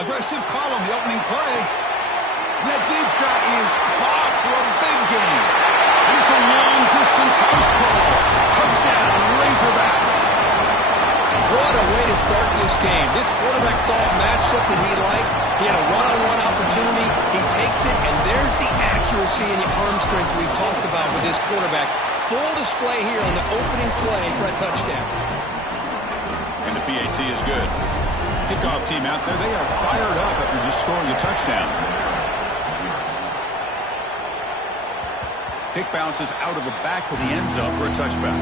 Aggressive call on the opening play. And that deep shot is caught for a big gain. And it's a long-distance house call. Touchdown, Razorbacks. What a way to start this game. This quarterback saw a matchup that he liked. He had a one-on-one opportunity. He takes it, and there's the accuracy and the arm strength we've talked about with this quarterback. Full display here on the opening play for a touchdown. And the PAT is good. Kickoff team out there, they are fired up after just scoring a touchdown. Kick bounces out of the back of the end zone for a touchback.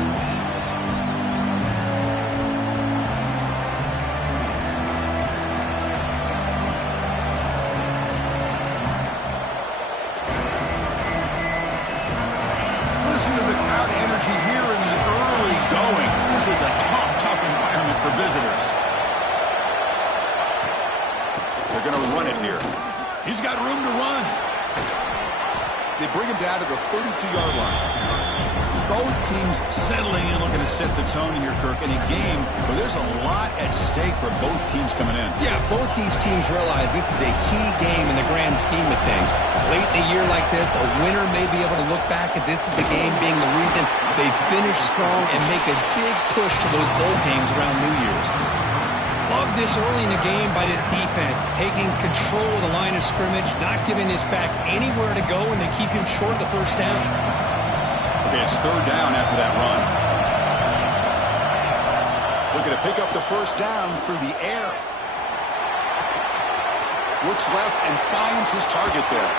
Listen to the crowd energy here in the early going. This is a tough environment for visitors. They're going to run it here. He's got room to run. They bring him down to the 32-yard line. Both teams settling in, looking to set the tone here, Kirk, in a game where there's a lot at stake for both teams coming in. Yeah, both these teams realize this is a key game in the grand scheme of things. Late in the year like this, a winner may be able to look back at this as a game being the reason they finish strong and make a big push to those bowl games around New Year's. Love this early in the game by this defense, taking control of the line of scrimmage, not giving this back anywhere to go, and they keep him short of the first down. Okay, it's third down after that run. Looking to pick up the first down through the air. Looks left and finds his target there.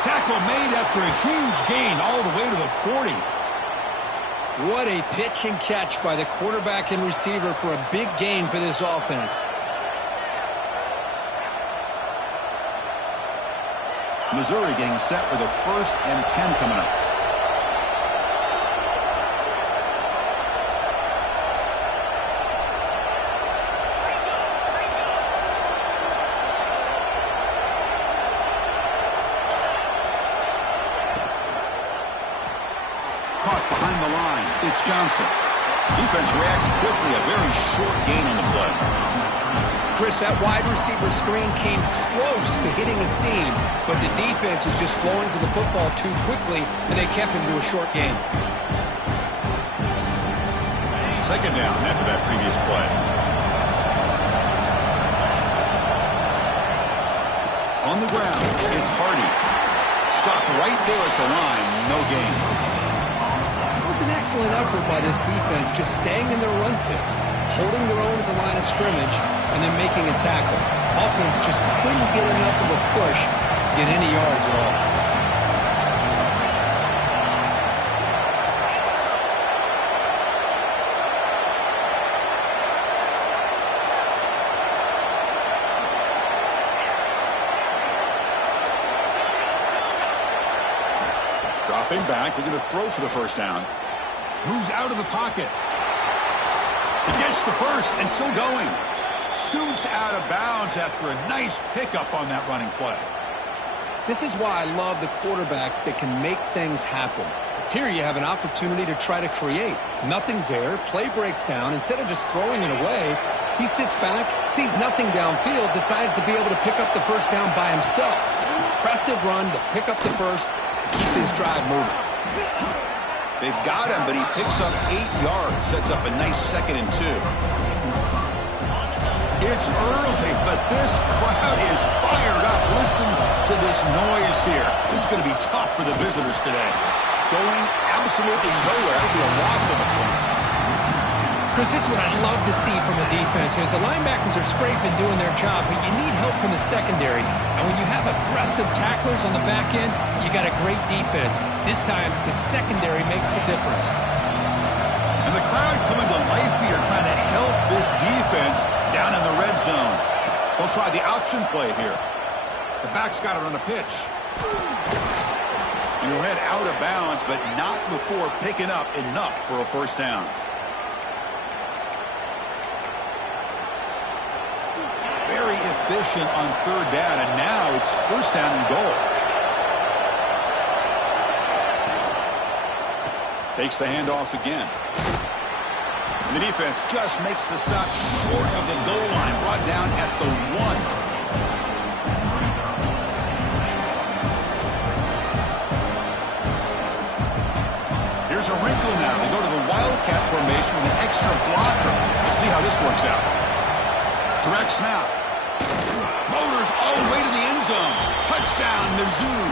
Tackle made after a huge gain all the way to the 40. What a pitch and catch by the quarterback and receiver for a big gain for this offense. Missouri getting set with a 1st and 10 coming up. Caught behind the line. It's Johnson. Defense reacts quickly. A very short gain on the play. Chris, that wide receiver screen came close to hitting a seam, but the defense is just flowing to the football too quickly, and they kept him to a short gain. Second down after that previous play. On the ground, it's Hardy. Stopped right there at the line. No gain. It was an excellent effort by this defense, just staying in their run fits, holding their own at the line of scrimmage, and then making a tackle. Offense just couldn't get enough of a push to get any yards at all. Dropping back, they're going to throw for the first down. Moves out of the pocket. He gets the first and still going. Scoots out of bounds after a nice pickup on that running play. This is why I love the quarterbacks that can make things happen. Here you have an opportunity to try to create. Nothing's there. Play breaks down. Instead of just throwing it away, he sits back, sees nothing downfield, decides to be able to pick up the first down by himself. Impressive run to pick up the first, keep this drive moving. They've got him, but he picks up 8 yards, sets up a nice 2nd and 2. It's early, but this crowd is fired up. Listen to this noise here. This is going to be tough for the visitors today. Going absolutely nowhere. It'll be a loss of a point. Chris, this is what I love to see from a defense is the linebackers are scraping, doing their job, but you need help from the secondary. And when you have aggressive tacklers on the back end, you got a great defense. This time, the secondary makes the difference. And the crowd coming to life here, trying to help this defense down in the red zone. They'll try the option play here. The back's got it on the pitch. And he'll head out of bounds, but not before picking up enough for a first down. Very efficient on third down, and now it's first down and goal. Takes the handoff again. And the defense just makes the stop short of the goal line, brought down at the 1. this works out. Direct snap. Motors all the way to the end zone. Touchdown, Mizzou.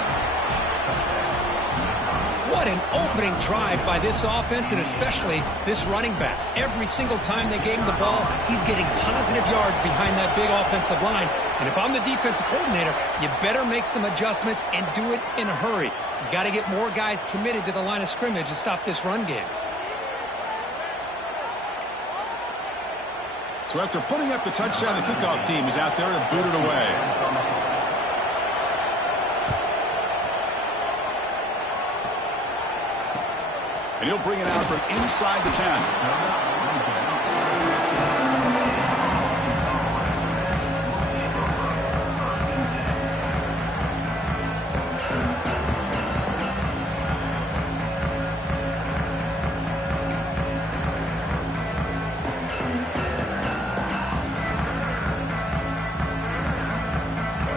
What an opening drive by this offense, and especially this running back. Every single time they gave him the ball, he's getting positive yards behind that big offensive line. And if I'm the defensive coordinator, you better make some adjustments and do it in a hurry. You got to get more guys committed to the line of scrimmage to stop this run game. So after putting up the touchdown, the kickoff team is out there to boot it away. And he'll bring it out from inside the 10.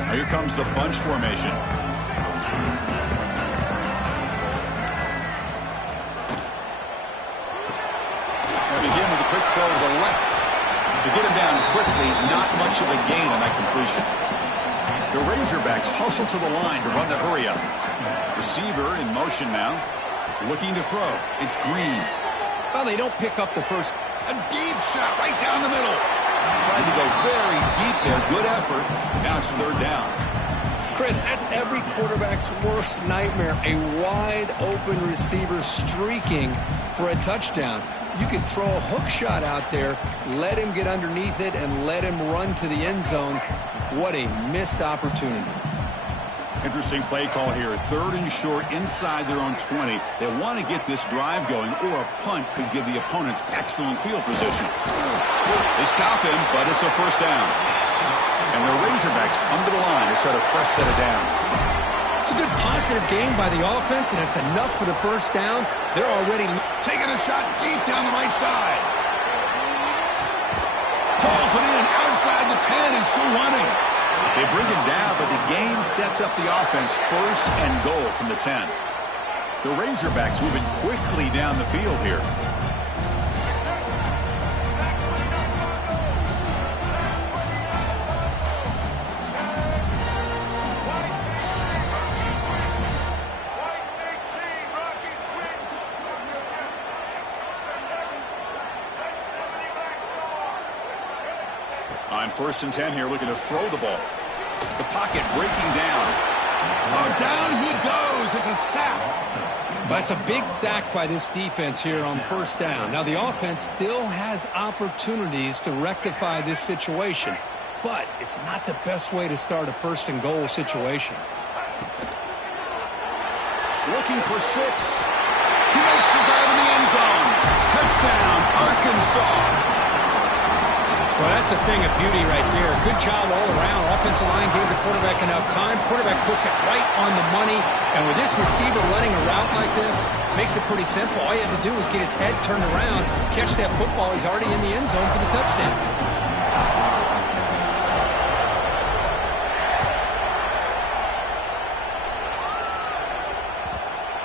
Now here comes the bunch formation. Throw to the left to get him down quickly. Not much of a gain on that completion. The Razorbacks hustle to the line to run the hurry up. Receiver in motion now, looking to throw. It's Green. Well, they don't pick up the first. A deep shot right down the middle. Tried to go very deep there. Good effort. Now it's third down. Chris, that's every quarterback's worst nightmare. A wide open receiver streaking for a touchdown. You could throw a hook shot out there, let him get underneath it, and let him run to the end zone. What a missed opportunity. Interesting play call here. Third and short inside their own 20. They want to get this drive going, or a punt could give the opponents excellent field position. They stop him, but it's a first down. And the Razorbacks come to the line to set a fresh set of downs. It's a good positive game by the offense, and it's enough for the first down. They're already taking a shot deep down the right side. Pulls it in outside the 10 and still running. They bring it down, but the game sets up the offense first and goal from the 10. The Razorbacks moving quickly down the field here. On 1st and 10 here, looking to throw the ball. The pocket breaking down. Oh, down he goes. It's a sack. That's a big sack by this defense here on first down. Now, the offense still has opportunities to rectify this situation, but it's not the best way to start a first and goal situation. Looking for 6. He makes the grab in the end zone. Touchdown, Arkansas. Well, that's a thing of beauty right there. Good job all around. Offensive line gave the quarterback enough time. Quarterback puts it right on the money. And with this receiver running a route like this, makes it pretty simple. All you have to do is get his head turned around, catch that football. He's already in the end zone for the touchdown.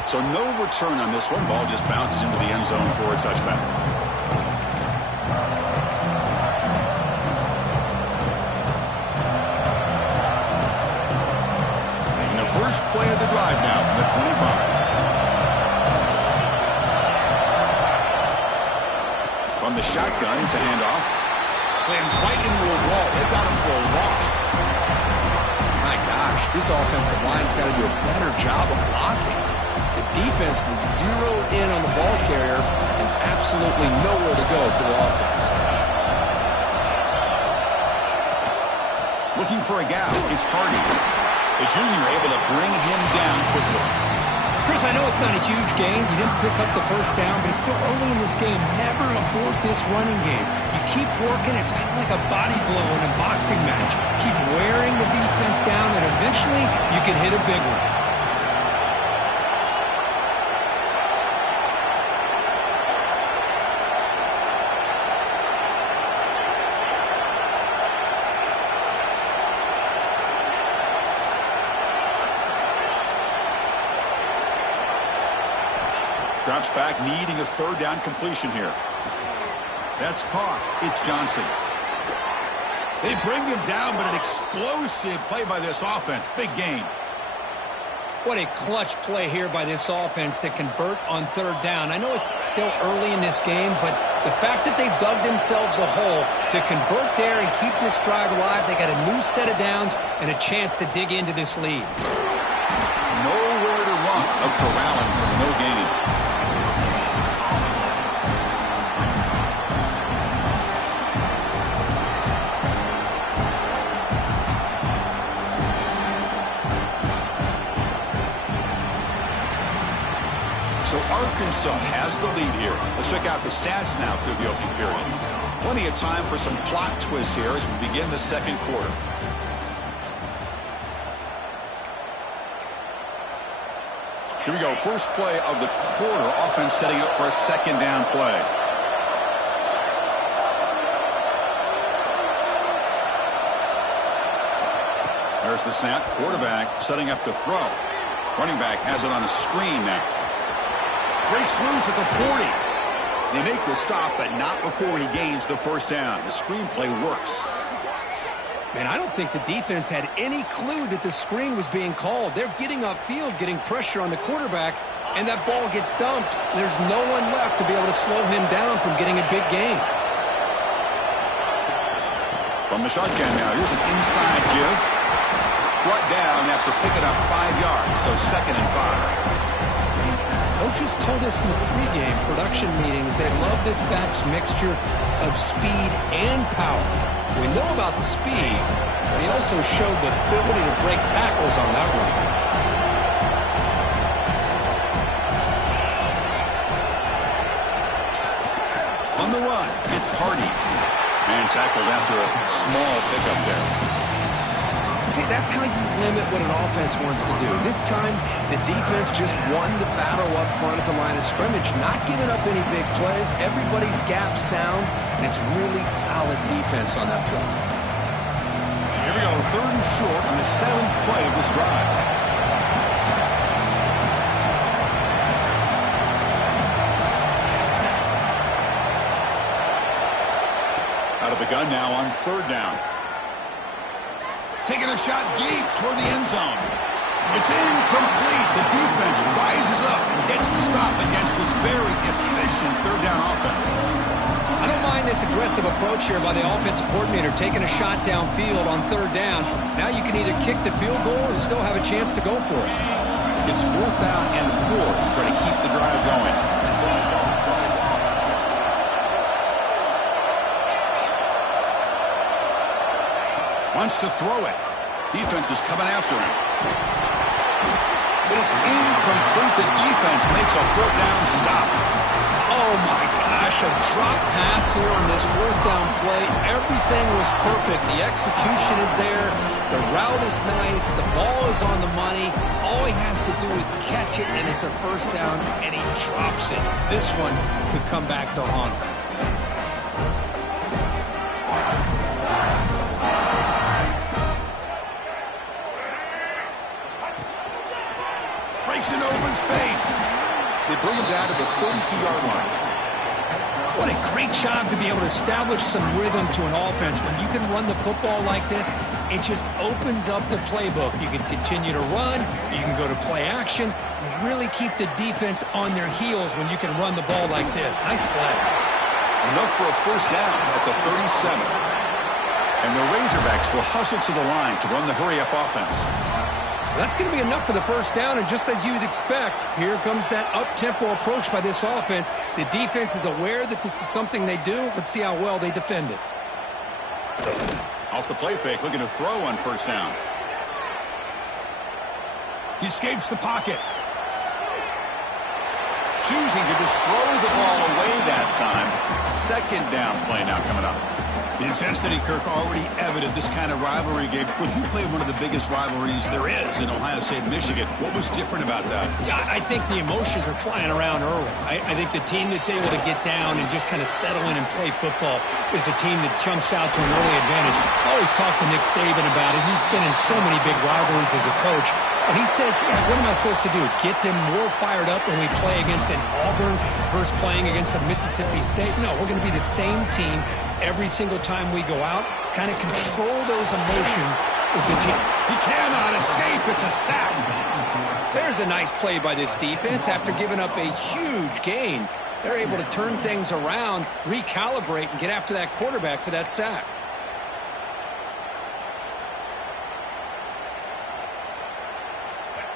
So no return on this one. Ball just bounces into the end zone for a touchback. First play of the drive now from the 25. From the shotgun to handoff. Slams right into a wall. They've got him for a loss. My gosh, this offensive line's got to do a better job of blocking. The defense was zeroed in on the ball carrier and absolutely nowhere to go for the offense. Looking for a gap. It's Hardy. The junior able to bring him down quickly. Chris, I know it's not a huge gain. You didn't pick up the first down, but it's still early in this game. Never abort this running game. You keep working. It's kind of like a body blow in a boxing match. Keep wearing the defense down, and eventually you can hit a big one. Drops back, needing a third down completion here. That's caught. It's Johnson. They bring him down, but an explosive play by this offense. Big gain. What a clutch play here by this offense to convert on third down. I know it's still early in this game, but the fact that they've dug themselves a hole to convert there and keep this drive alive, they got a new set of downs and a chance to dig into this lead. Nowhere to run. A corralling from no gain. So Arkansas has the lead here. Let's check out the stats now through the opening period. Plenty of time for some plot twists here as we begin the second quarter. Here we go. First play of the quarter. Offense setting up for a second down play. There's the snap. Quarterback setting up to throw. Running back has it on a screen now. Breaks loose at the 40. They make the stop, but not before he gains the first down. The screenplay works. Man, I don't think the defense had any clue that the screen was being called. They're getting upfield, getting pressure on the quarterback, and that ball gets dumped. There's no one left to be able to slow him down from getting a big gain. From the shotgun now, here's an inside give. Brought down after picking up 5 yards, so 2nd and 5. Coaches told us in the pregame production meetings they love this back's mixture of speed and power. We know about the speed, but he also showed the ability to break tackles on that run. On the run, it's Hardy. And tackled after a small pickup there. See, that's how you limit what an offense wants to do. This time, the defense just won the battle up front at the line of scrimmage, not giving up any big plays. Everybody's gap sound, and it's really solid defense on that play. Here we go, 3rd and short on the 7th play of this drive. Out of the gun now on 3rd down. Taking a shot deep toward the end zone. It's incomplete. The defense rises up and gets the stop against this very efficient 3rd down offense. I don't mind this aggressive approach here by the offensive coordinator, taking a shot downfield on 3rd down. Now you can either kick the field goal or still have a chance to go for it. It's 4th down and 4 to try to keep the drive going. Wants to throw it. Defense is coming after him. But it's incomplete. The defense makes a 4th down stop. Oh, my gosh, a drop pass here on this 4th down play. Everything was perfect. The execution is there. The route is nice. The ball is on the money. All he has to do is catch it, and it's a 1st down, and he drops it. This one could come back to haunt him. In open space. They bring him down to the 32-yard line. What a great job to be able to establish some rhythm to an offense. When you can run the football like this, it just opens up the playbook. You can continue to run. You can go to play action. And really keep the defense on their heels when you can run the ball like this. Nice play. Enough for a 1st down at the 37. And the Razorbacks will hustle to the line to run the hurry-up offense. That's going to be enough for the 1st down, and just as you'd expect, here comes that up-tempo approach by this offense. The defense is aware that this is something they do. Let's see how well they defend it. Off the play fake, looking to throw on 1st down. He escapes the pocket. Choosing to just throw the ball away that time. 2nd down play now coming up. The intensity, Kirk, already evident. This kind of rivalry game. Look, you played one of the biggest rivalries there is in Ohio State, Michigan. What was different about that? Yeah, I think the emotions are flying around early. I think the team that's able to get down and just kind of settle in and play football is the team that jumps out to an early advantage. I always talk to Nick Saban about it. He's been in so many big rivalries as a coach. And he says, what am I supposed to do? Get them more fired up when we play against an Auburn versus playing against a Mississippi State? No, we're going to be the same team every single time we go out. Kind of control those emotions is the team. He cannot escape. It's a sack. There's a nice play by this defense. After giving up a huge gain, they're able to turn things around, recalibrate, and get after that quarterback for that sack.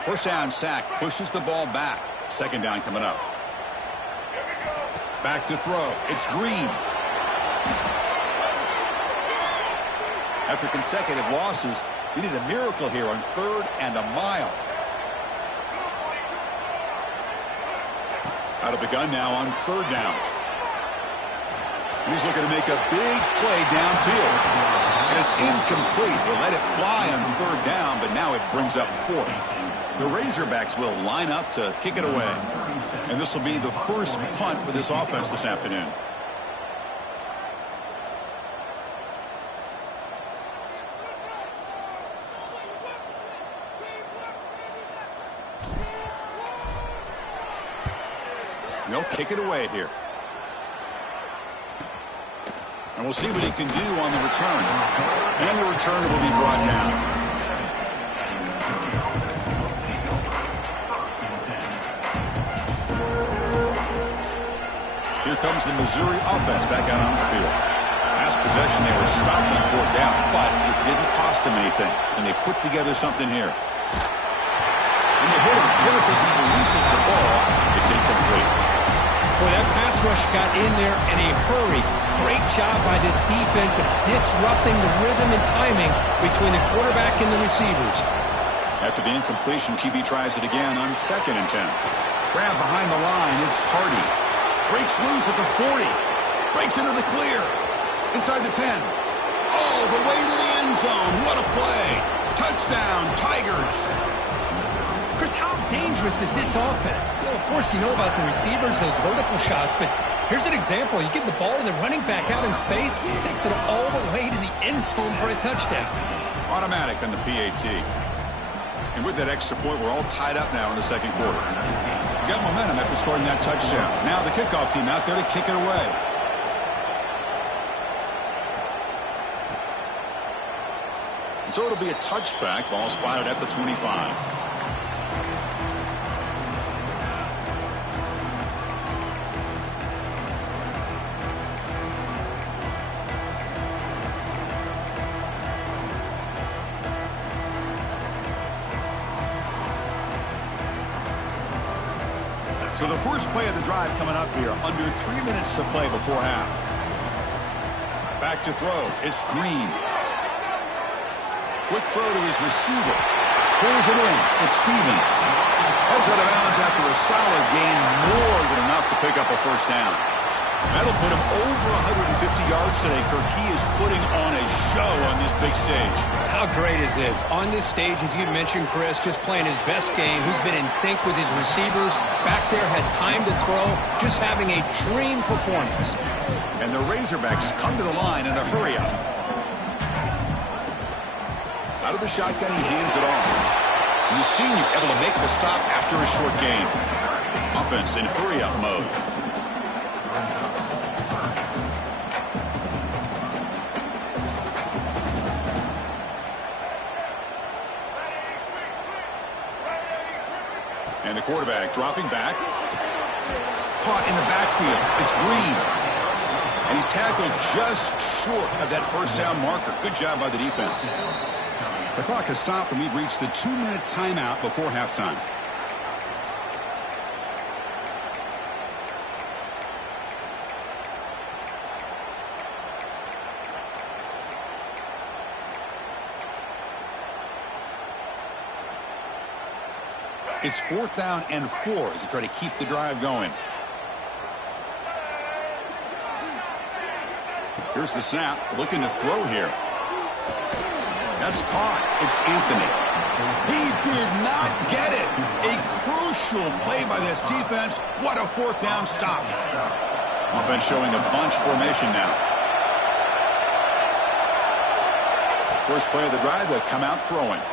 First down sack, pushes the ball back. Second down coming up. Back to throw. It's Green. After consecutive losses, we need a miracle here on 3rd and a mile. Out of the gun now on 3rd down. And he's looking to make a big play downfield. And it's incomplete. They let it fly on 3rd down, but now it brings up 4th. The Razorbacks will line up to kick it away. And this will be the first punt for this offense this afternoon. They'll kick it away here. And we'll see what he can do on the return. And the returner will be brought down. Here comes the Missouri offense back out on the field. Last possession, they were stopped on 4th down, but it didn't cost them anything. And they put together something here. And they hit him just as he releases the ball. It's incomplete. Boy, that pass rush got in there in a hurry. Great job by this defense of disrupting the rhythm and timing between the quarterback and the receivers. After the incompletion, QB tries it again on 2nd and 10. Grab behind the line. It's Hardy. Breaks loose at the 40. Breaks into the clear. Inside the 10. All the way to the end zone. What a play. Touchdown, Tigers. Chris, how dangerous is this offense? Well, of course, you know about the receivers, those vertical shots, but here's an example. You get the ball and the running back out in space, takes it all the way to the end zone for a touchdown. Automatic on the PAT. And with that extra point, we're all tied up now in the second quarter. We got momentum after scoring that touchdown. Now the kickoff team out there to kick it away. And so it'll be a touchback. Ball spotted at the 25. So the first play of the drive coming up here. Under 3 minutes to play before half. Back to throw. It's Green. Quick throw to his receiver. Pulls it in. It's Stevens. Goes out of bounds after a solid gain. More than enough to pick up a first down. That'll put him over 150 yards today, Kirk. He is putting on a show on this big stage. How great is this? On this stage, as you mentioned, Chris, just playing his best game. He's been in sync with his receivers. Back there, has time to throw. Just having a dream performance. And the Razorbacks come to the line in a hurry-up. Out of the shotgun, he hands it off. And the senior able to make the stop after a short gain. Offense in hurry-up mode. And the quarterback dropping back. Caught in the backfield. It's Green. And he's tackled just short of that first down marker. Good job by the defense. The clock has stopped, and we've reached the 2-minute timeout before halftime. It's 4th down and 4 as they try to keep the drive going. Here's the snap, looking to throw here. That's caught. It's Anthony. He did not get it. A crucial play by this defense. What a fourth down stop. Offense showing a bunch formation now. First play of the drive, they come out throwing.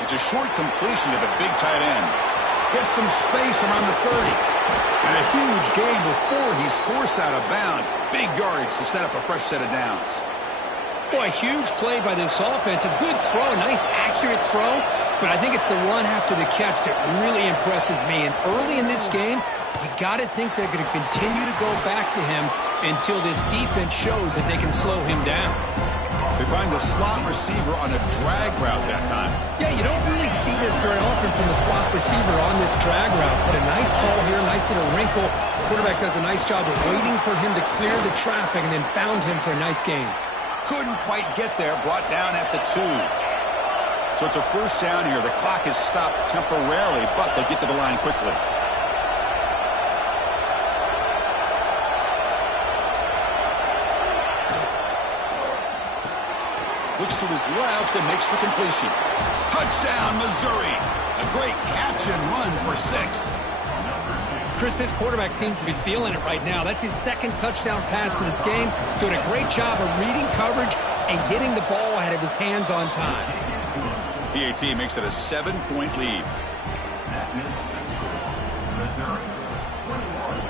It's a short completion to the big tight end. Gets some space around the 30. And a huge gain before he's forced out of bounds. Big yardage to set up a fresh set of downs. Boy, a huge play by this offense. A good throw, a nice accurate throw. But I think it's the run after the catch that really impresses me. And early in this game, you got to think they're going to continue to go back to him until this defense shows that they can slow him down. They find the slot receiver on a drag route that time. Yeah, you don't really see this very often from the slot receiver on this drag route. But a nice call here, nice little wrinkle. The quarterback does a nice job of waiting for him to clear the traffic and then found him for a nice gain. Couldn't quite get there, brought down at the 2. So it's a first down here. The clock is stopped temporarily, but they get to the line quickly. Looks to his left and makes the completion. Touchdown, Missouri. A great catch and run for 6. Chris, this quarterback seems to be feeling it right now. That's his second touchdown pass in this game. Doing a great job of reading coverage and getting the ball out of his hands on time. PAT makes it a 7-point lead.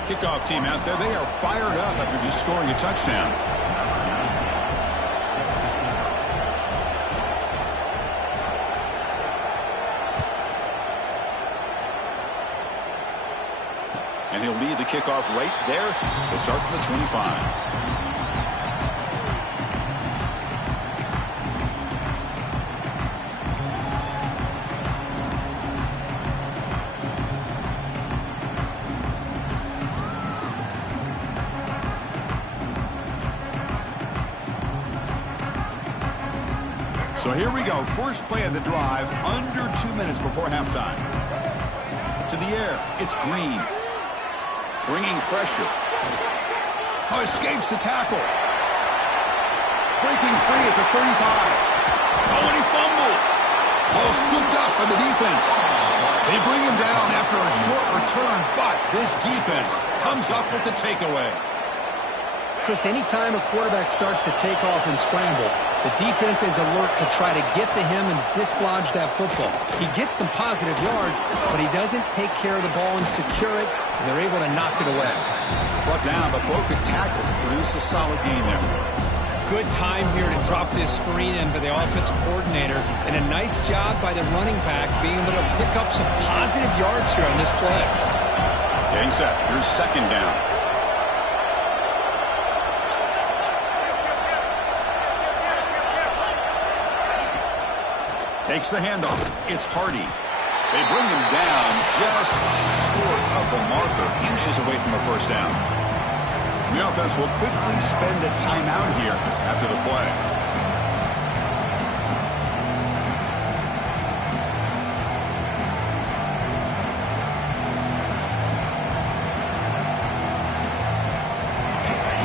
Kickoff team out there. They are fired up after just scoring a touchdown. And he'll lead the kickoff right there. They'll start from the 25. So here we go. First play of the drive, under 2 minutes before halftime. To the air, it's Green. Bringing pressure. Oh, escapes the tackle. Breaking free at the 35. Oh, and he fumbles. Ball scooped up by the defense. They bring him down after a short return, but this defense comes up with the takeaway. Chris, anytime a quarterback starts to take off and scramble, the defense is alert to try to get to him and dislodge that football. He gets some positive yards, but he doesn't take care of the ball and secure it, and they're able to knock it away. Brought down, but broken tackles and produce a solid gain there. Good time here to drop this screen in by the offensive coordinator, and a nice job by the running back being able to pick up some positive yards here on this play. Getting set. Here's second down. Takes the handoff. It's Hardy. They bring him down just short of the marker, inches away from a first down. The offense will quickly spend a timeout here after the play.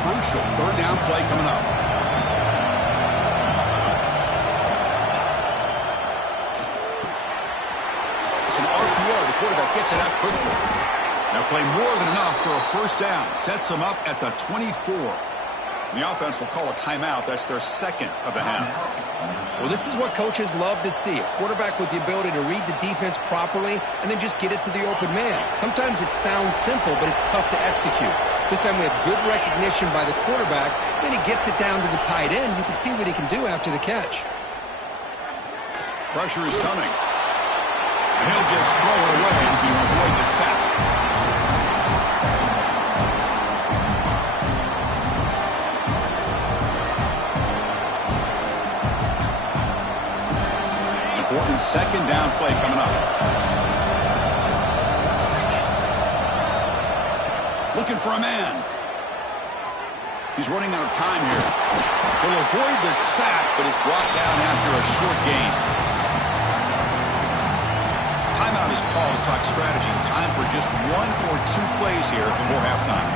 Crucial third down play coming up. It's an RPO. The quarterback gets it out quickly. Now play more than enough for a first down. Sets them up at the 24. The offense will call a timeout. That's their second of the half. Well, this is what coaches love to see. A quarterback with the ability to read the defense properly and then just get it to the open man. Sometimes it sounds simple, but it's tough to execute. This time we have good recognition by the quarterback. Then he gets it down to the tight end. You can see what he can do after the catch. Pressure is coming. He'll just throw it away as he avoids the sack. Important second down play coming up. Looking for a man. He's running out of time here. He'll avoid the sack, but is brought down after a short gain. Timeout is called to talk strategy. Time for just 1 or 2 plays here before halftime.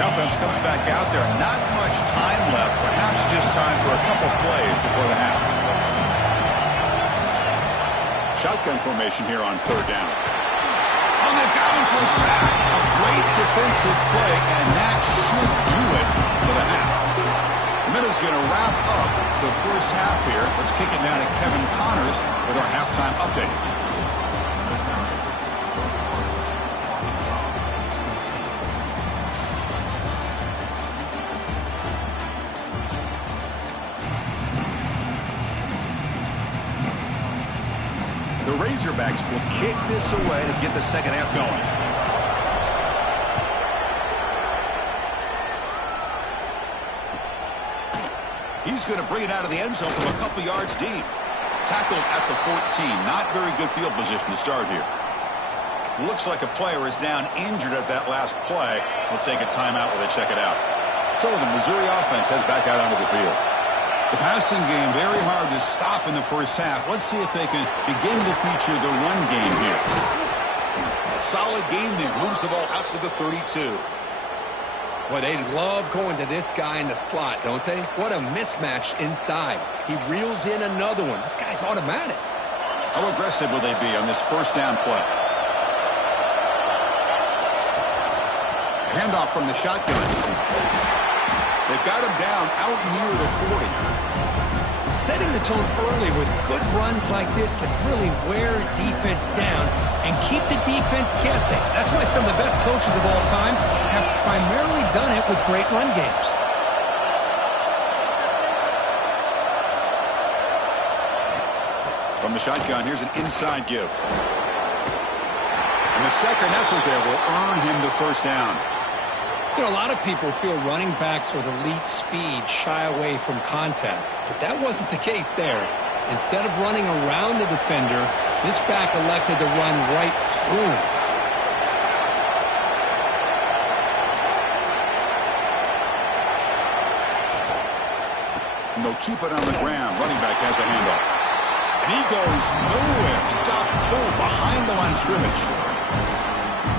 The offense comes back out there. Not much time left. Perhaps just time for a couple plays before the half. Shotgun formation here on third down. Oh, they've got him for a sack. A great defensive play, and that should do it for the half. The minute's going to wrap up the first half here. Let's kick it down to Kevin Connors with our halftime update. The Razorbacks will kick this away to get the second half going. He's going to bring it out of the end zone from a couple yards deep. Tackled at the 14. Not very good field position to start here. Looks like a player is down injured at that last play. We'll take a timeout while they check it out. So the Missouri offense heads back out onto the field. The passing game very hard to stop in the first half. Let's see if they can begin to feature the run game here. A solid gain there. Moves the ball out to the 32. Well, they love going to this guy in the slot, don't they? What a mismatch inside. He reels in another one. This guy's automatic. How aggressive will they be on this first down play? Handoff from the shotgun. They've got him down out near the 40. Setting the tone early with good runs like this can really wear defense down and keep the defense guessing. That's why some of the best coaches of all time have primarily done it with great run games. From the shotgun, here's an inside give. And the second effort there will earn him the first down. You know, a lot of people feel running backs with elite speed shy away from contact, but that wasn't the case there. Instead of running around the defender, this back elected to run right through him. And they'll keep it on the ground. Running back has a handoff. And he goes nowhere. Stop full behind the line of scrimmage.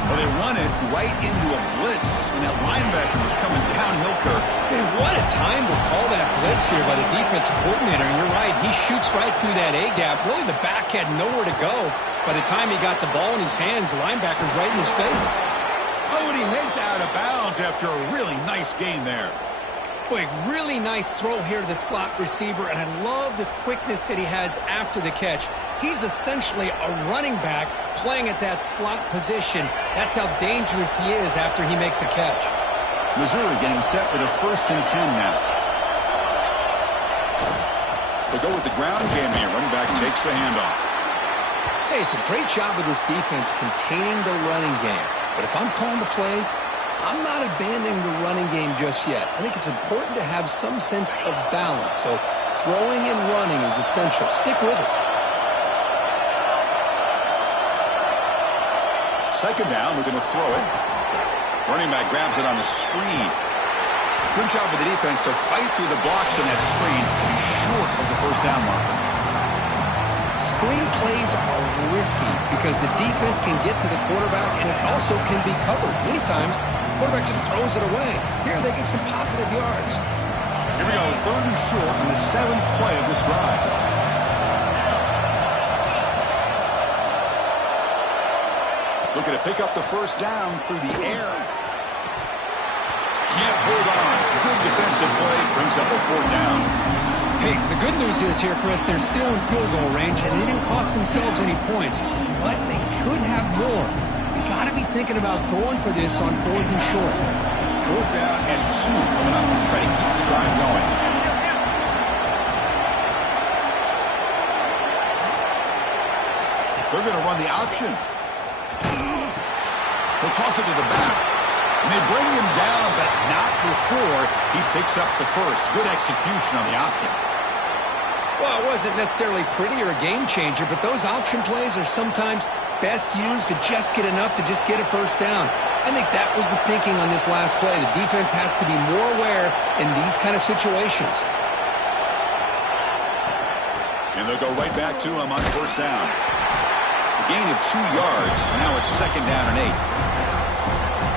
Well, they run it right into a blitz, and that linebacker was coming downhill, Kirk. Man, what a time to call that blitz here by the defensive coordinator. And you're right, he shoots right through that A-gap. Really, the back had nowhere to go. By the time he got the ball in his hands, the linebacker's right in his face. Oh, and he heads out of bounds after a really nice gain there. Boy, really nice throw here to the slot receiver, and I love the quickness that he has after the catch. He's essentially a running back playing at that slot position. That's how dangerous he is after he makes a catch. Missouri getting set with a 1st and 10 now. They go with the ground game here. Running back takes the handoff. Hey, it's a great job of this defense containing the running game. But if I'm calling the plays, I'm not abandoning the running game just yet. I think it's important to have some sense of balance. So throwing and running is essential. Stick with it. Second down, we're going to throw it. Running back grabs it on the screen. Good job with the defense to fight through the blocks on that screen. Short of the first down marker. Screen plays are risky because the defense can get to the quarterback and it also can be covered. Many times, the quarterback just throws it away. Here they get some positive yards. Here we go, 3rd and short on the 7th play of this drive. Looking to pick up the first down through the air. Can't hold on. Good defensive play. Brings up a 4th down. Hey, the good news is here, Chris, they're still in field goal range, and they didn't cost themselves any points. But they could have more. You got to be thinking about going for this on 4th and short. 4th down and 2 coming up to try to keep the drive going. They're going to run the option. He'll toss it to the back. And they bring him down, but not before he picks up the first. Good execution on the option. Well, it wasn't necessarily pretty or a game changer, but those option plays are sometimes best used to just get enough to just get a first down. I think that was the thinking on this last play. The defense has to be more aware in these kind of situations. And they'll go right back to him on 1st down. A gain of 2 yards. Now it's 2nd down and 8.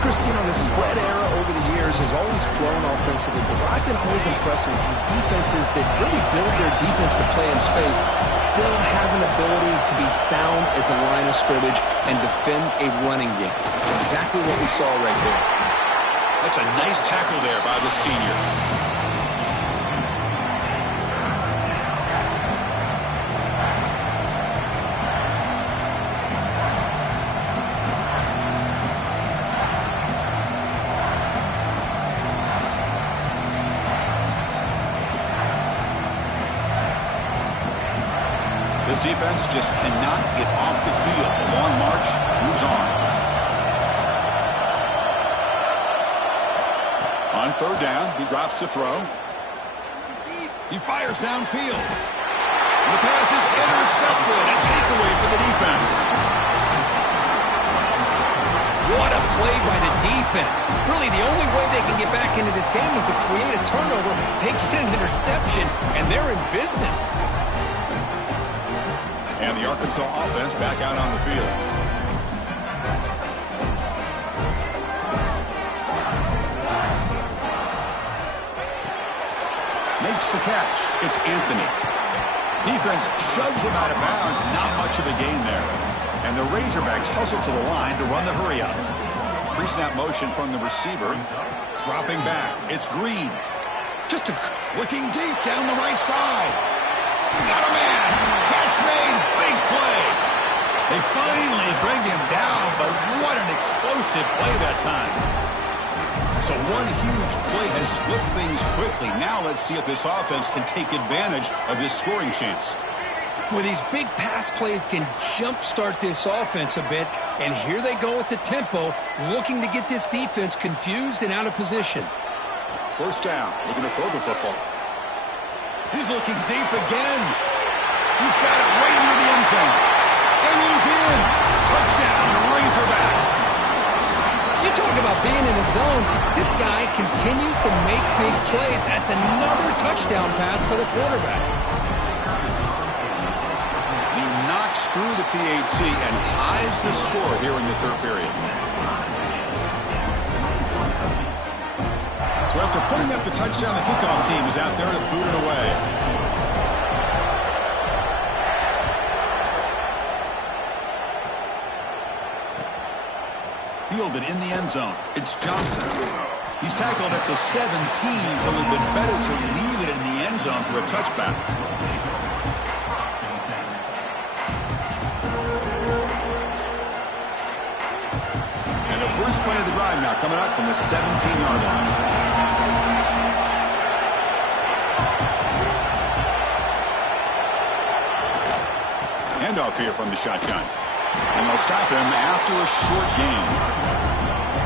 Chris, you know, the spread era over the years Steelers has always grown offensively, but what I've been always impressed with defenses that really build their defense to play in space still have an ability to be sound at the line of scrimmage and defend a running game. That's exactly what we saw right there. That's a nice tackle there by the senior. This defense just cannot get off the field. The long march moves on. On third down, he drops to throw. He fires downfield. The pass is intercepted. A takeaway for the defense. What a play by the defense. Really, the only way they can get back into this game is to create a turnover. They get an interception, and they're in business. And the Arkansas offense back out on the field. Makes the catch. It's Anthony. Defense shoves him out of bounds. Not much of a gain there. And the Razorbacks hustle to the line to run the hurry up. Pre-snap motion from the receiver. Dropping back. It's Green. Just looking deep down the right side. Got a man. Catch made. Big play. They finally bring him down, but what an explosive play that time. So one huge play has flipped things quickly. Now let's see if this offense can take advantage of this scoring chance. Well, these big pass plays can jumpstart this offense a bit, and here they go with the tempo, looking to get this defense confused and out of position. First down, looking to throw the football. He's looking deep again. He's got it right near the end zone. And he's in. Touchdown, Razorbacks. You talk about being in the zone. This guy continues to make big plays. That's another touchdown pass for the quarterback. He knocks through the PAT and ties the score here in the third period. So after putting up the touchdown, the kickoff team is out there to boot it away. Fielded in the end zone. It's Johnson. He's tackled at the 17, so it would have been better to leave it in the end zone for a touchback. And the first play of the drive now coming up from the 17-yard line. Handoff here from the shotgun. And they'll stop him after a short gain.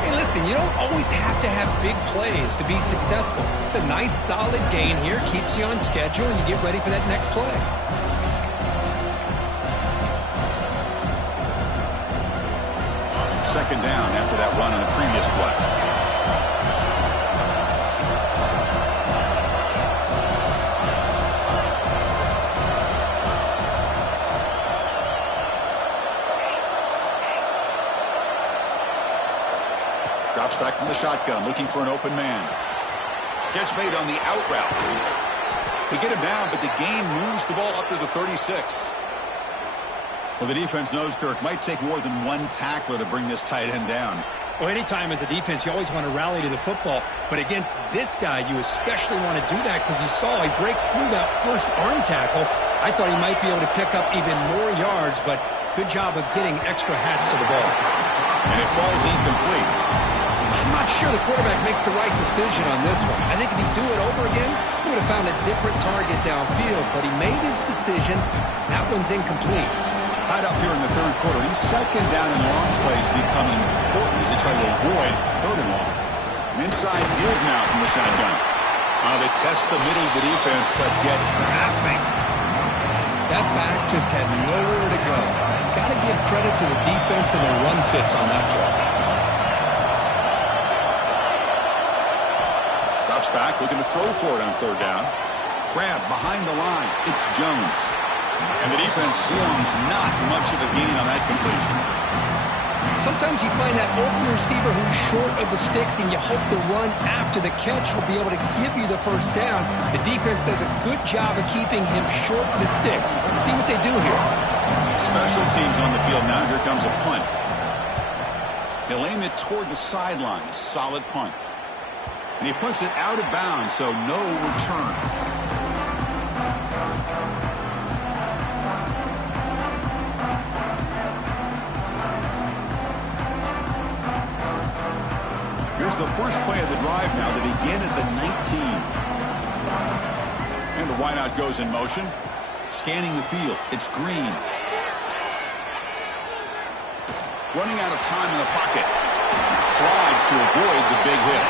Hey, listen, you don't always have to have big plays to be successful. It's a nice, solid gain here. Keeps you on schedule, and you get ready for that next play. Second down after that run on the previous play. Drops back from the shotgun, looking for an open man. Catch made on the out route. They get him down, but the gain moves the ball up to the 36. Well, the defense knows, Kirk, might take more than one tackler to bring this tight end down. Well, anytime as a defense, you always want to rally to the football. But against this guy, you especially want to do that because you saw he breaks through that first arm tackle. I thought he might be able to pick up even more yards, but good job of getting extra hats to the ball. And it falls incomplete. I'm not sure the quarterback makes the right decision on this one. I think if he'd do it over again, he would have found a different target downfield. But he made his decision. That one's incomplete. Tied up here in the third quarter. These second down and long plays become important as they try to avoid third and long. An inside give now from the shotgun. They test the middle of the defense, but get nothing. That back just had nowhere to go. Got to give credit to the defense and the run fits on that play. Drops back, looking to throw for it on third down. Grab behind the line. It's Jones. And the defense swarms, not much of a gain on that completion. Sometimes you find that open receiver who's short of the sticks, and you hope the run after the catch will be able to give you the first down. The defense does a good job of keeping him short of the sticks. Let's see what they do here. Special teams on the field now. Here comes a punt. He'll aim it toward the sideline. Solid punt. And he puts it out of bounds, so no return. Here's the first play of the drive now. They begin at the 19. And the wideout goes in motion. Scanning the field. It's Green. Running out of time in the pocket. Slides to avoid the big hit.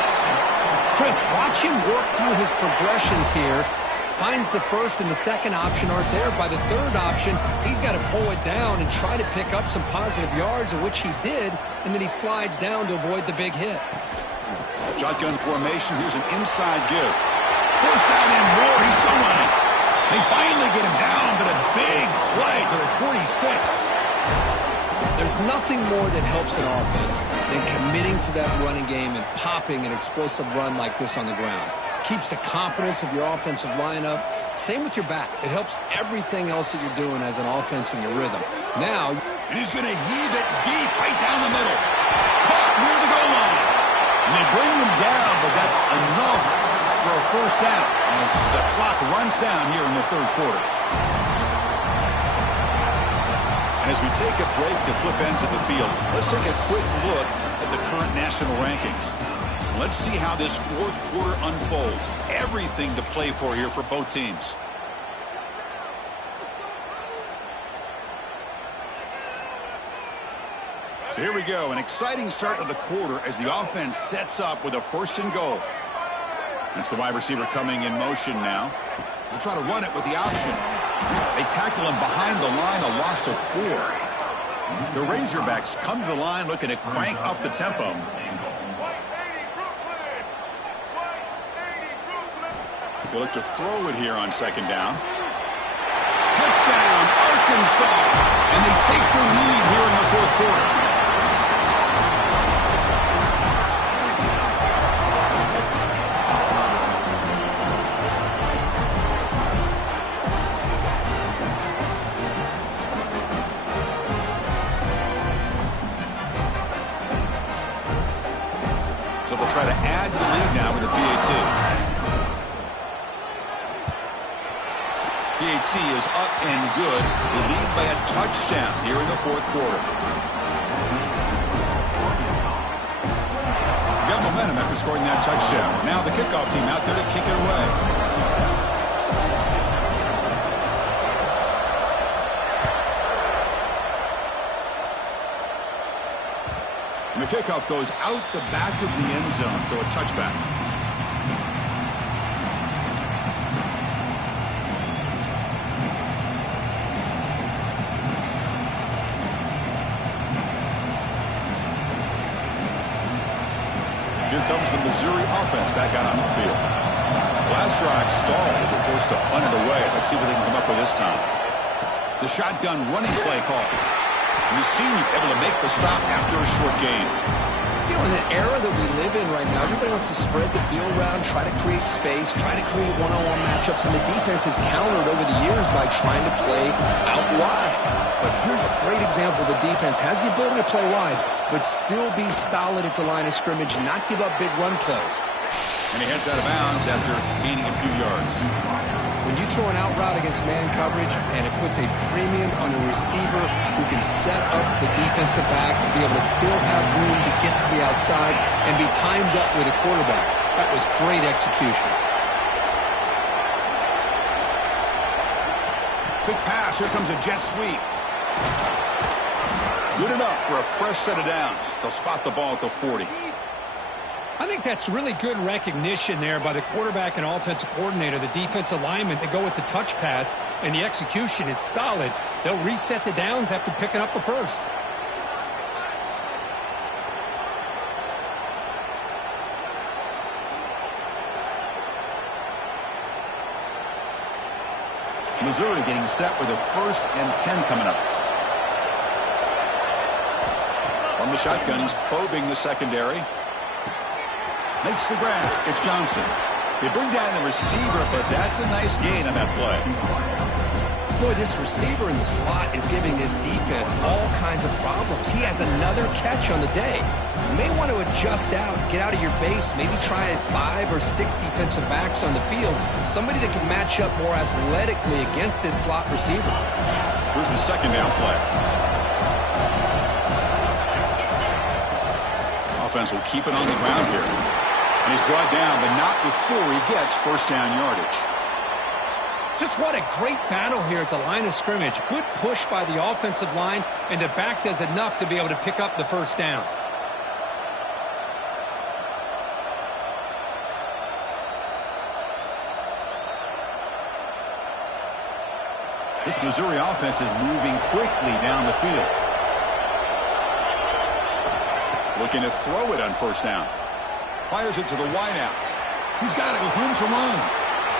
Chris, watch him work through his progressions here. Finds the first and the second option aren't there. By the third option, he's got to pull it down and try to pick up some positive yards, of which he did, and then he slides down to avoid the big hit. Shotgun formation. Here's an inside give. First down and more. He's still running. They finally get him down, but a big play to the 46. There's nothing more that helps an offense than committing to that running game and popping an explosive run like this on the ground. Keeps the confidence of your offensive lineup. Same with your back. It helps everything else that you're doing as an offense in your rhythm. Now, and he's going to heave it deep right down the middle. Caught near the goal line. And they bring him down, but that's enough for a first down as the clock runs down here in the third quarter. And as we take a break to flip ends of the field, let's take a quick look at the current national rankings. Let's see how this fourth quarter unfolds. Everything to play for here for both teams. So here we go. An exciting start of the quarter as the offense sets up with a first and goal. That's the wide receiver coming in motion now. They'll try to run it with the option. They tackle him behind the line, a loss of 4. The Razorbacks come to the line looking to crank up the tempo. They look to throw it here on second down. Touchdown, Arkansas! And they take the lead here in the fourth quarter. Try to add to the lead now with a PAT. PAT is up and good. They lead by a touchdown here in the fourth quarter. Got momentum after scoring that touchdown. Now the kickoff team out there to kick it away. And the kickoff goes out the back of the end zone, so a touchback. Here comes the Missouri offense back out on the field. Last drive stalled. They were forced to punt it away. Let's see what they can come up with this time. The shotgun running play call. We've seen you able to make the stop after a short gain. You know, in the era that we live in right now, everybody wants to spread the field around, try to create space, try to create one-on-one matchups, and the defense has countered over the years by trying to play out wide. But here's a great example. The defense has the ability to play wide, but still be solid at the line of scrimmage and not give up big run plays. And he heads out of bounds after gaining a few yards. When you throw an out route against man coverage and it puts a premium on a receiver who can set up the defensive back to be able to still have room to get to the outside and be timed up with a quarterback, that was great execution. Big pass. Here comes a jet sweep. Good enough for a fresh set of downs. They'll spot the ball at the 40. I think that's really good recognition there by the quarterback and offensive coordinator, the defensive lineman, to go with the touch pass, and the execution is solid. They'll reset the downs after picking up the first. Missouri getting set with a 1st and 10 coming up. From the shotgun, he's probing the secondary. Makes the grab. It's Johnson. They bring down the receiver, but that's a nice gain on that play. Boy, this receiver in the slot is giving this defense all kinds of problems. He has another catch on the day. You may want to adjust out, get out of your base, maybe try 5 or 6 defensive backs on the field. Somebody that can match up more athletically against this slot receiver. Here's the second down play. Offense will keep it on the ground here. And he's brought down, but not before he gets first down yardage. Just what a great battle here at the line of scrimmage. Good push by the offensive line, and the back does enough to be able to pick up the first down. This Missouri offense is moving quickly down the field. Looking to throw it on first down. Fires it to the wideout. He's got it with room to run.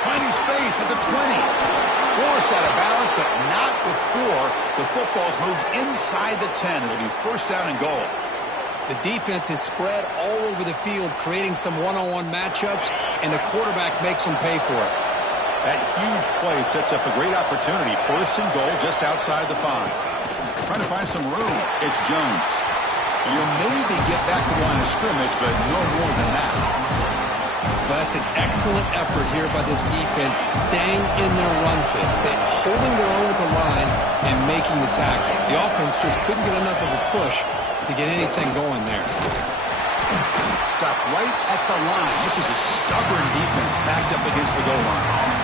Finding space at the 20. Forced out of balance, but not before the football's moved inside the 10. It'll be first down and goal. The defense is spread all over the field, creating some one-on-one matchups, and the quarterback makes them pay for it. That huge play sets up a great opportunity. First and goal just outside the 5. Trying to find some room. It's Jones. And he'll maybe get back to the line of scrimmage, but no more than that. Well, that's an excellent effort here by this defense, staying in their run fits, holding their own with the line and making the tackle. The offense just couldn't get enough of a push to get anything going there. Stop right at the line. This is a stubborn defense backed up against the goal line.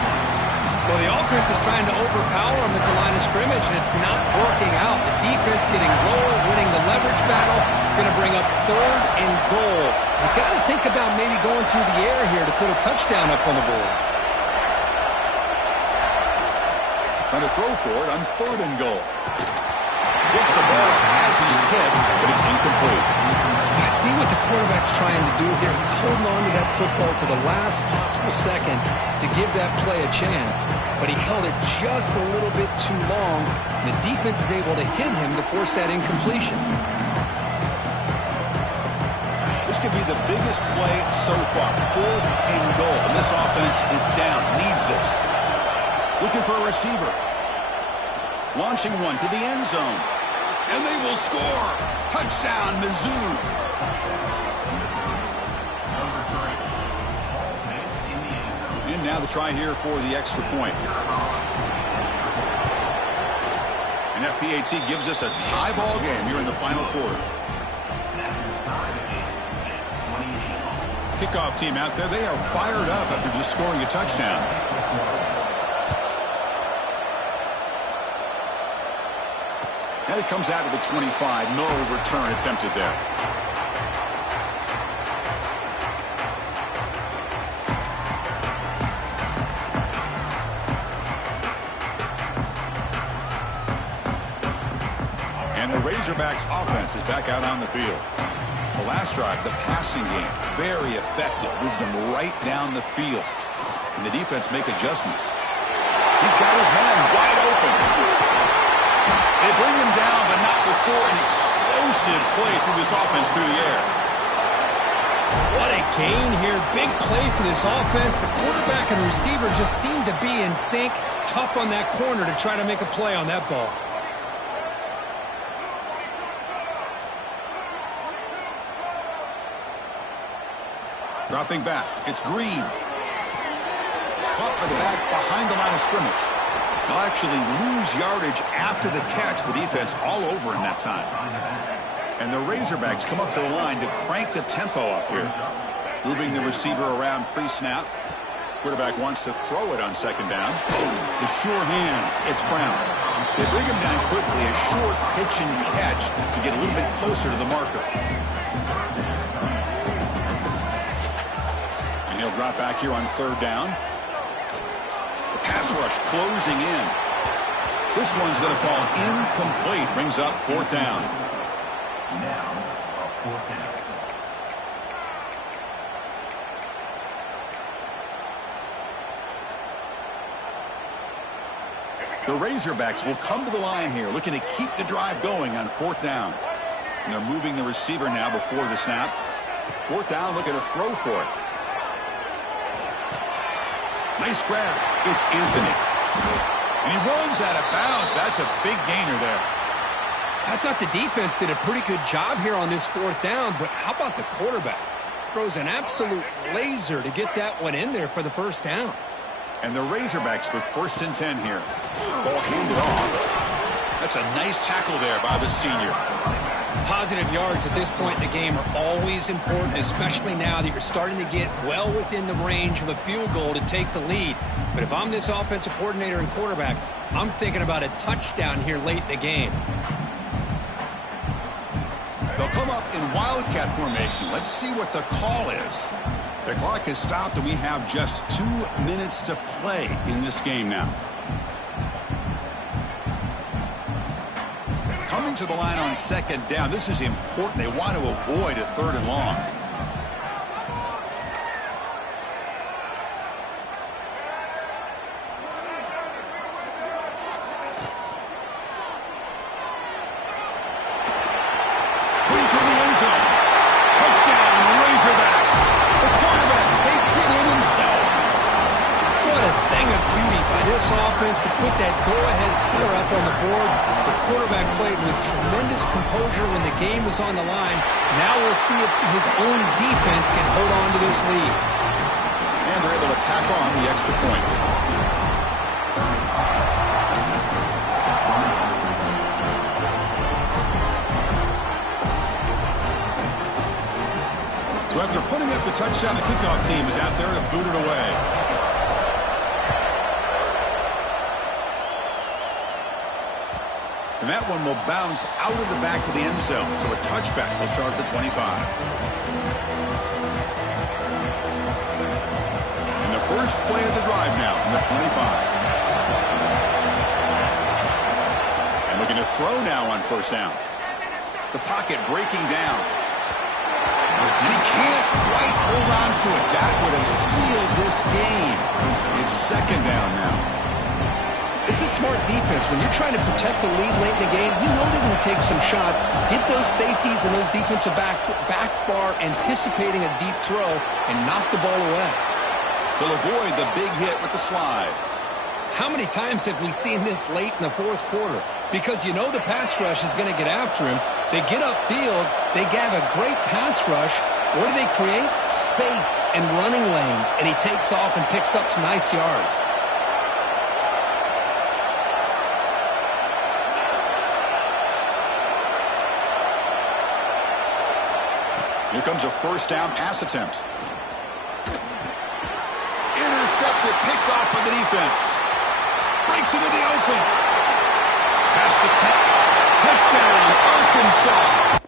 Well, the offense is trying to overpower them at the line of scrimmage, and it's not working out. The defense getting lower, winning the leverage battle. It's going to bring up third and goal. You got to think about maybe going through the air here to put a touchdown up on the board. Trying to throw for it on third and goal. Gets the ball as he's hit, but it's incomplete. I see what the quarterback's trying to do here. He's holding on to that football to the last possible second to give that play a chance. But he held it just a little bit too long. And the defense is able to hit him to force that incompletion. This could be the biggest play so far. Fourth and goal. And this offense is down. Needs this. Looking for a receiver. Launching one to the end zone. And they will score. Touchdown, Mizzou. And now the try here for the extra point. And FPHC gives us a tie ball game here in the final quarter. Kickoff team out there, they are fired up after just scoring a touchdown. And it comes out to the 25. No return attempted there. And the Razorbacks offense is back out on the field. The last drive, the passing game, very effective. Moved them right down the field. And the defense make adjustments. He's got his man wide open. They bring him down, but not before an explosive play through this offense through the air. What a gain here. Big play for this offense. The quarterback and receiver just seem to be in sync. Tough on that corner to try to make a play on that ball. Dropping back. It's Green. Caught by the back behind the line of scrimmage. They'll actually lose yardage after the catch. The defense all over in that time. And the Razorbacks come up to the line to crank the tempo up here. Moving the receiver around pre-snap. Quarterback wants to throw it on second down. The sure hands. It's Brown. They bring him down quickly. A short pitch and catch to get a little bit closer to the marker. And he'll drop back here on third down. Pass rush closing in. This one's going to fall incomplete. Brings up fourth down. The Razorbacks will come to the line here, looking to keep the drive going on fourth down. And they're moving the receiver now before the snap. Fourth down, looking to throw for it. Nice grab. It's Anthony. And he runs out of bounds. That's a big gainer there. I thought the defense did a pretty good job here on this fourth down, but how about the quarterback? Throws an absolute laser to get that one in there for the first down. And the Razorbacks with 1st and 10 here. Ball handed off. That's a nice tackle there by the senior. Positive yards at this point in the game are always important, especially now that you're starting to get well within the range of a field goal to take the lead. But if I'm this offensive coordinator and quarterback, I'm thinking about a touchdown here late in the game. They'll come up in wildcat formation. Let's see what the call is. The clock has stopped, and we have just 2 minutes to play in this game now. Coming to the line on 2nd down. This is important. They want to avoid a 3rd and long. Clean to the end zone. Touchdown, Razorbacks. The quarterback takes it in himself. What a thing of beauty by this offense to put that go-ahead score up on the board. The quarterback played with tremendous composure when the game was on the line. Now we'll see if his own defense can hold on to this lead. And they're able to tack on the extra point. So after putting up the touchdown, the kickoff team is out there to boot it away. And that one will bounce out of the back of the end zone. So a touchback will start at the 25. And the first play of the drive now from the 25. And looking to throw now on 1st down. The pocket breaking down. And he can't quite hold on to it. That would have sealed this game. It's 2nd down now. This is smart defense. When you're trying to protect the lead late in the game, you know they're going to take some shots, get those safeties and those defensive backs back far, anticipating a deep throw, and knock the ball away. They'll avoid the big hit with the slide. How many times have we seen this late in the 4th quarter? Because you know the pass rush is going to get after him. They get upfield. They have a great pass rush. What do they create? Space and running lanes. And he takes off and picks up some nice yards. Here comes a 1st down pass attempt. Intercepted, picked off by the defense. Breaks into the open. Past the 10. Touchdown, Arkansas.